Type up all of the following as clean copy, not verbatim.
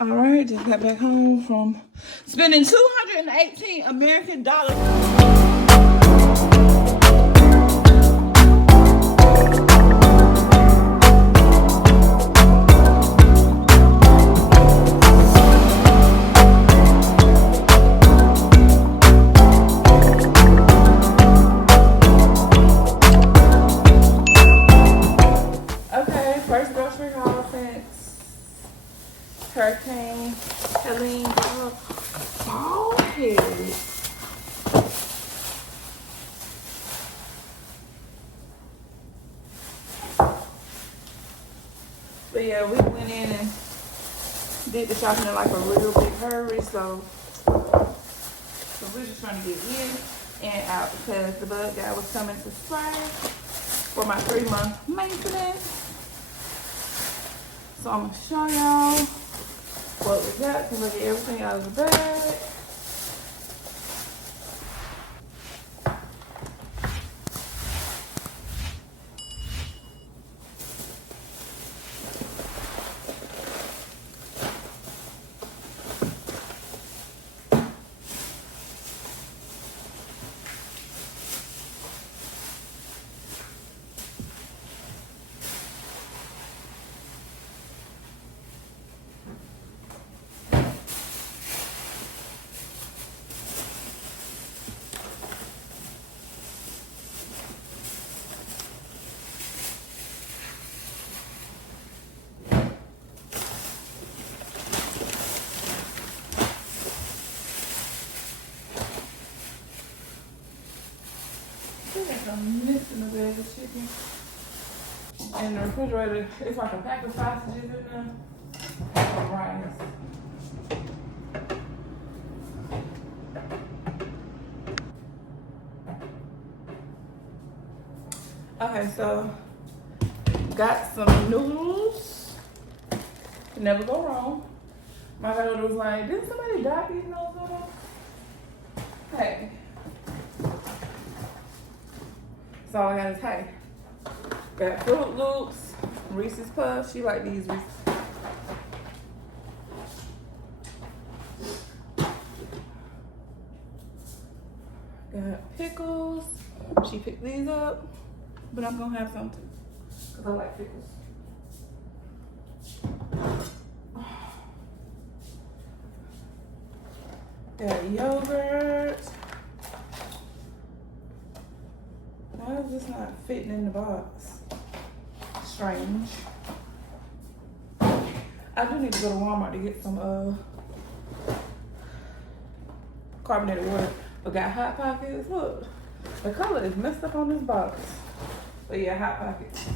All right, just got back home from spending $218 American dollars. Okay, first grocery haul since Hurricane Helene. Bald head. But yeah, we went in and did the shopping in like a real big hurry, so we're just trying to get in and out because the bug guy was coming to spray for my 3-month maintenance. So I'm gonna show y'all what we got. So look at everything out of the bag. I'm missing a bag of chicken. And the refrigerator, it's like a pack of sausages in there. And rice. Okay, so got some noodles. Can never go wrong. My daughter was like, didn't somebody die eating those noodles? Hey. So all I got is hay. Got Fruit Loops, Reese's Puffs. She like these Reese's. Got pickles. She picked these up, but I'm gonna have some too, cause I like pickles. Got yogurt. Why is this not fitting in the box? Strange. I do need to go to Walmart to get some carbonated water. But got Hot Pockets. Look, the color is messed up on this box. But yeah, Hot Pockets.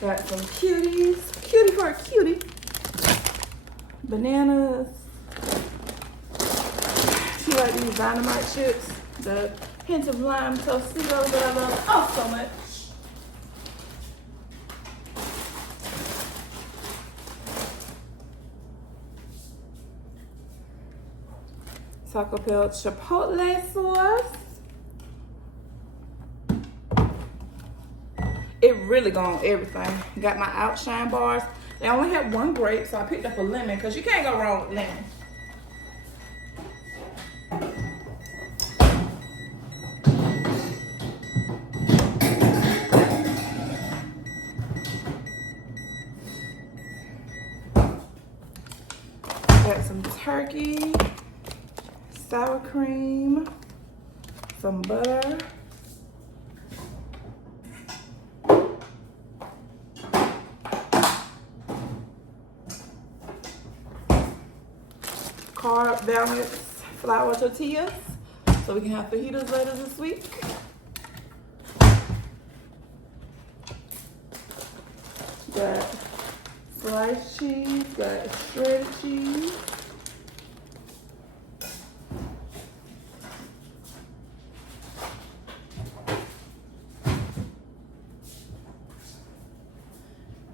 Got some cuties. Cutie for a cutie. Bananas. She like these dynamite chips, the hint of lime Tostitos that I love oh so much. Taco Bell Chipotle sauce. It really gone everything. Got my Outshine bars. They only had one grape, so I picked up a lemon because you can't go wrong with lemon. Got some turkey, sour cream, some butter, carb balanced flour tortillas, so we can have fajitas later this week. Got sliced cheese, got shredded cheese.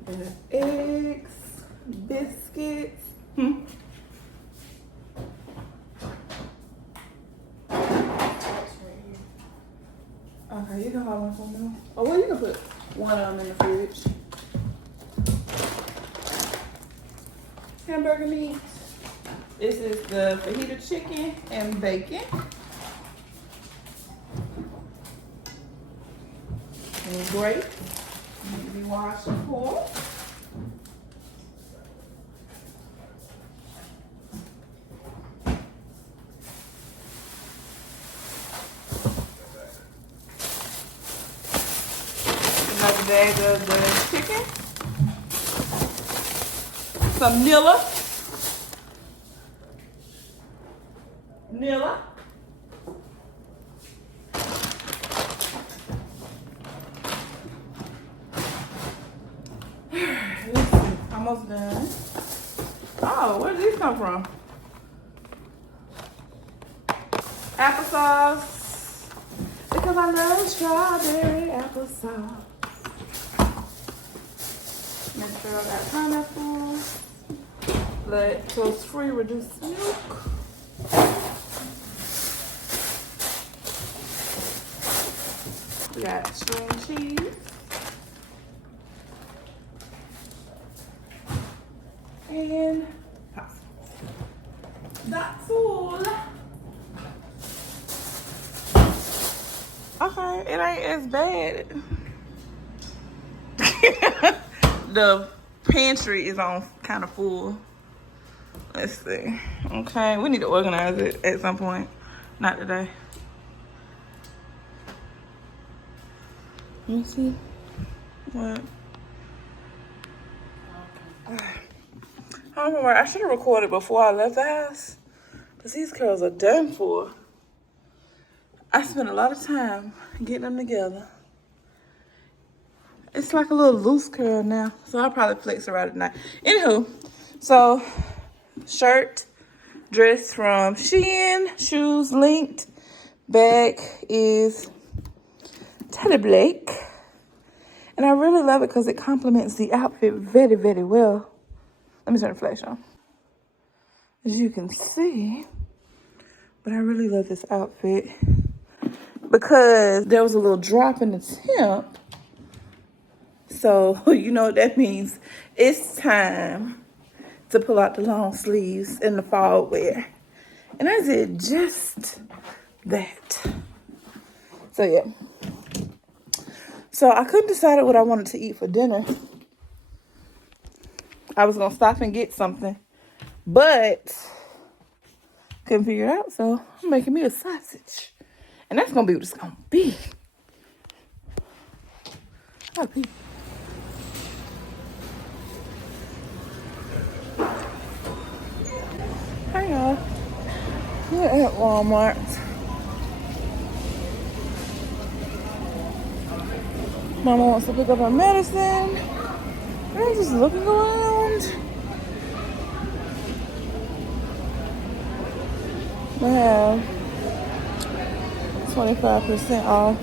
Got eggs, biscuits. Okay, you can hold on for a minute. Oh, well, you can put one of them in the fridge. Hamburger meat. This is the fajita chicken and bacon. And grapes. Need to be washed and cooled. Another bag of the chicken. Some Nilla. Almost done. Oh, where did these come from? Applesauce. Because I love strawberry applesauce. Make sure I got pineapple. Lactose-free reduced milk. We got string cheese. And pasta. That's all. Okay, it ain't as bad. The pantry is on kind of full. Let's see. Okay, we need to organize it at some point. Not today. Let me see. What? I should have recorded before I left the house. Because these curls are done for. I spent a lot of time getting them together. It's like a little loose curl now. So I'll probably flex it right at night. Anywho, so shirt, dress from Shein, shoes linked. Bag is Teddy Blake. And I really love it because it complements the outfit very, very well. Let me turn the flash on. As you can see, but I really love this outfit because there was a little drop in the temp. So, you know what that means. It's time to pull out the long sleeves in the fall wear. And I did just that. So, yeah. So, I couldn't decide what I wanted to eat for dinner. I was going to stop and get something. But couldn't figure it out. So, I'm making me a sausage. And that's going to be what it's going to be. Oh, people. Hi y'all, we're at Walmart. Mama wants to pick up her medicine. I'm just looking around. We have 25% off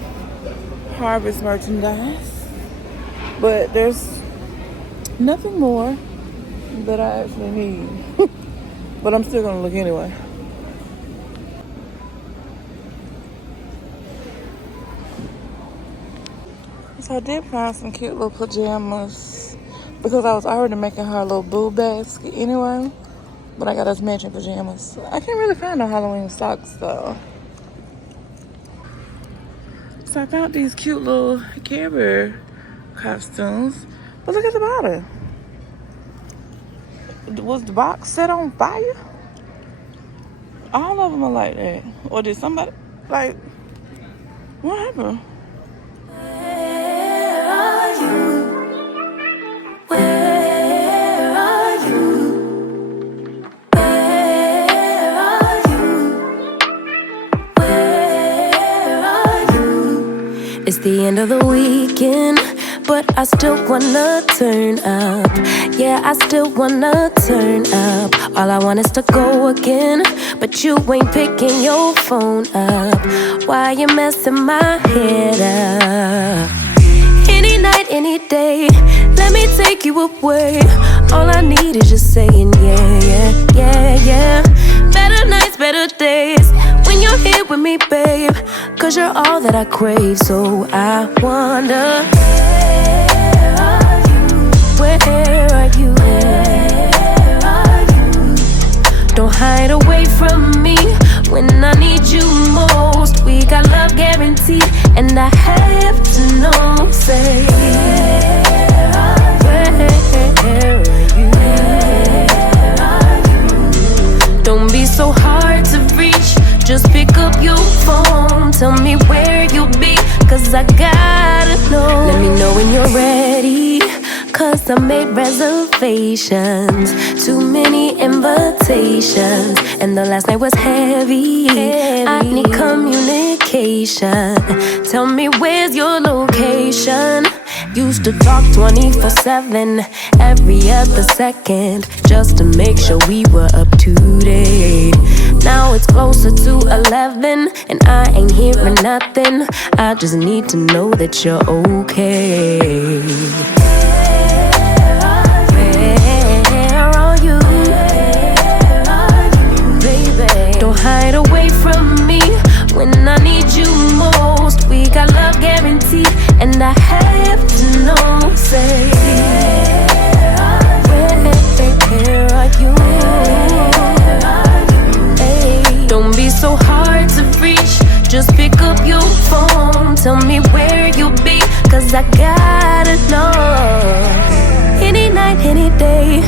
Harvest merchandise, but there's nothing more that I actually need. But I'm still gonna look anyway. So I did find some cute little pajamas because I was already making her a little boo basket anyway. But I got us matching pajamas. I can't really find no Halloween socks though. So I found these cute little Care Bear costumes. But look at the bottom. Was the box set on fire? All of them are like that. Or did somebody, like, what happened? Where are you? Where are you? Where are you? Where are you? It's the end of the weekend, but I still wanna turn up. Yeah, I still wanna turn up. All I want is to go again, but you ain't picking your phone up. Why you messing my head up? Any night, any day, let me take you away. All I need is just saying yeah, yeah, yeah, yeah. Better nights, better days, when you're here with me, babe. 'Cause you're all that I crave, so I wonder, guaranteed, and I have to know, say, where are you? Don't be so hard to reach, just pick up your phone, tell me where you'll be, cause I gotta know. Let me know when you're ready, cause I made reservations, too many invitations, and the last night was heavy. I need communication, tell me where's your location. Used to talk 24/7, every other second, just to make sure we were up to date. Now it's closer to 11, and I ain't hearing nothing. I just need to know that you're okay. Where are you, baby? Don't hide away from me when I need you most. We got love guaranteed, and I have to know, say, where are you? Hey, don't be so hard to reach, just pick up your phone, tell me where you'll be, cause I gotta know. Any night, any day,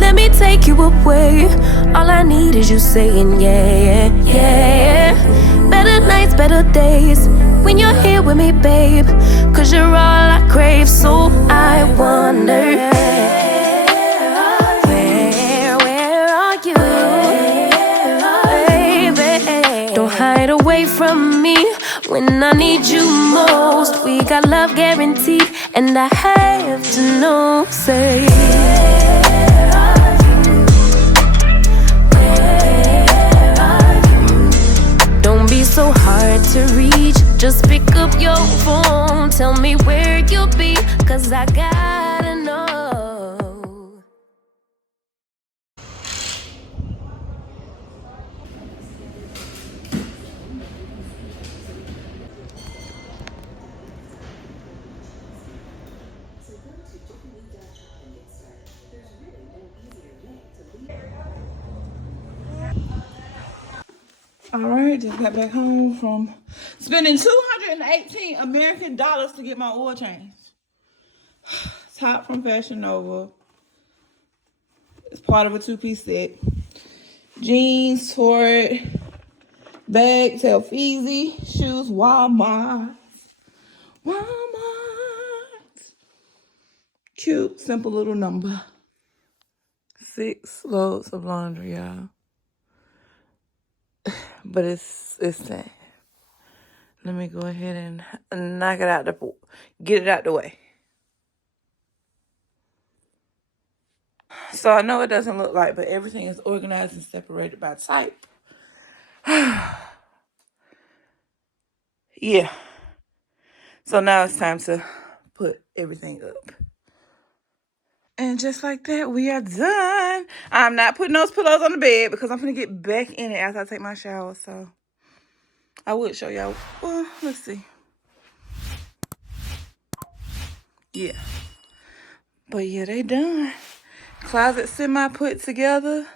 let me take you away. All I need is you saying yeah, yeah, yeah. Better nights, better days, when you're here with me, babe, cause you're all I crave. So I wonder, where are you, baby? Don't hide away from me when I need you most. We got love guaranteed, and I have to know, say, don't be so hard to reach, just pick up your phone, tell me where you'll be, cause I gotta know. All right, just got back home from spending 218 American dollars to get my oil changed. Top from Fashion Nova. It's part of a two-piece set. Jeans, Torrid, bag, Telfeezy, shoes, Walmart. Cute, simple little number. 6 loads of laundry, y'all. But it's sad. Let me go ahead and knock it out get it out the way. So I know it doesn't look like, but everything is organized and separated by type. Yeah. So now it's time to put everything up. And just like that, we are done. I'm not putting those pillows on the bed because I'm going to get back in it after I take my shower. So I would show y'all. Well, let's see. Yeah. But yeah, they done. Closet semi put together.